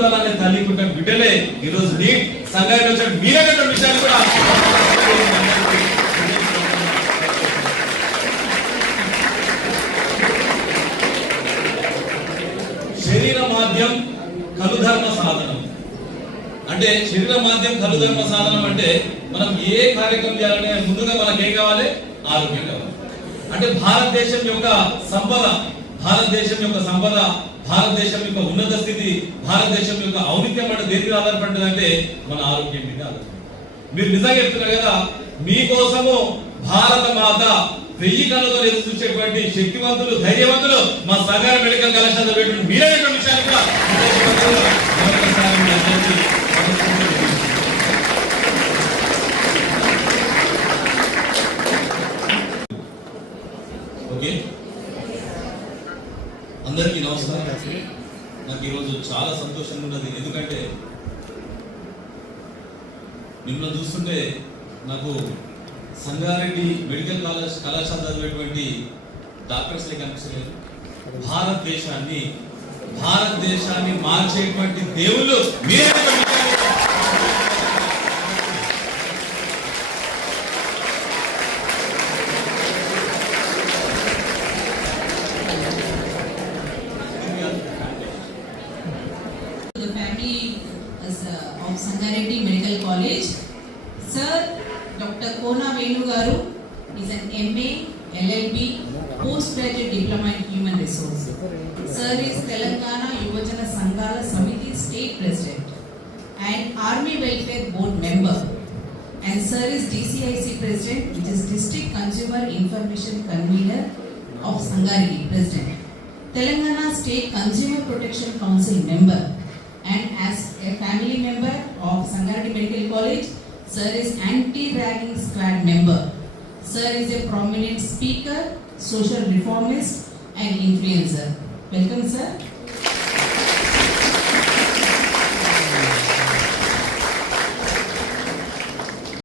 తల్లి పుట్టిన బిడ్డలే ఈరోజు నీట్ సంఘానికి వచ్చిన మీరేటువంటి విషయాలు కూడా శరీర మాధ్యం కలుధర్మ సాధనం అంటే శరీర మాధ్యం కలుధర్మ సాధనం అంటే మనం ఏ కార్యక్రమం చేయాలనే ముందుగా మనకి ఏం కావాలి? ఆరోగ్యం కావాలి. అంటే భారతదేశం యొక్క సంపద, భారతదేశం యొక్క ఉన్నత స్థితి, భారతదేశం యొక్క ఔన్నత్యం అంటే దేని మీద ఆధారపడ్డది అంటే మన ఆరోగ్యం మీద ఆధారపడి. మీరు నిజంగా చెప్తున్నారు కదా, మీకోసము భారత మాత 1000 కళ్ళతో ఎదురు చూసేటువంటి శక్తివంతులు, ధైర్యవంతులు మా సంగారెడ్డి మెడికల్ కళాశాల మీరైనటువంటి విషయాలు కూడా ఓకే. అందరికీ నమస్కారం. నాకు ఈరోజు చాలా సంతోషంగా ఉన్నది. ఎందుకంటే మిమ్మల్ని చూస్తుంటే నాకు సంగారెడ్డి మెడికల్ కళాశాల చదివేటువంటి డాక్టర్స్ కనిపించలేదు. భారతదేశాన్ని మార్చేటువంటి దేవుళ్ళు మీరే. of Sangareddy Medical College. Sir Dr. Kona Venu Garu is an MA, LLB, postgraduate diploma in human resource. Sir is Telangana Yuvajana Sanghala Samiti State President and Army Welfare Board member. And sir is DCIC President, which is District Consumer Information Convener of Sangareddy President. Telangana State Consumer Protection Council member. And as a family member of Sangareddy Medical College, sir is anti-ragging squad member. Sir is a prominent speaker, social reformist and influencer. Welcome sir.